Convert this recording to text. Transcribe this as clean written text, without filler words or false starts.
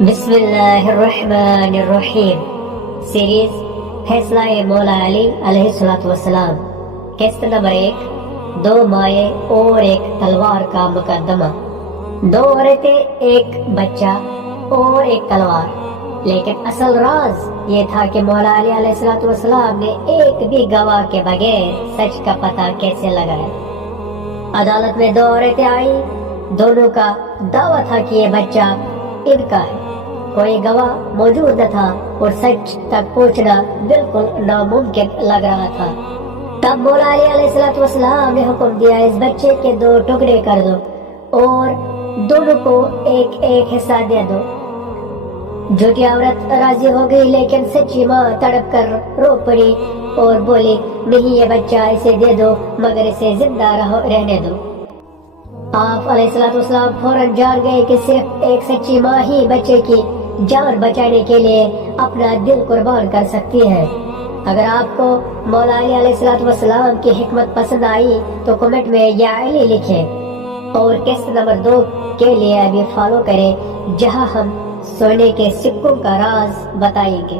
بسم اللہ الرحمن الرحیم سیریز فیصلہ مولا علی علیہ السلام، قسط نمبر 1، 2 مائع اور ایک تلوار کا مقدمہ۔ 2 عورتیں، ایک بچہ اور ایک تلوار۔ لیکن اصل راز یہ تھا کہ مولا علی علیہ السلام نے ایک بھی گواہ کے بغیر سچ کا پتہ کیسے لگایا۔ عدالت میں 2 عورتیں آئی، دونوں کا دعویٰ تھا کہ یہ بچہ ان کا ہے۔ کوئی گواہ موجود نہ تھا اور سچ تک پہنچنا بالکل ناممکن لگ رہا تھا۔ تب مولا علی علیہ السلام نے حکم دیا، اس بچے کے 2 ٹکڑے کر دو اور دونوں کو ایک ایک حصہ دے دو۔ جھوٹی عورت راضی ہو گئی، لیکن سچی ماں تڑپ کر رو پڑی اور بولی، نہیں یہ بچہ اسے دے دو، مگر اسے زندہ رہنے دو۔ آپ علیہ السلام فوراً جان گئے کہ صرف ایک سچی ماں ہی بچے کی جان بچانے کے لیے اپنا دل قربان کر سکتی ہے۔ اگر آپ کو مولا علی علیہ السلام کی حکمت پسند آئی تو کمنٹ میں یا علی لکھیں، اور قسط نمبر 2 کے لیے ابھی فالو کریں، جہاں ہم سونے کے سکوں کا راز بتائیں گے۔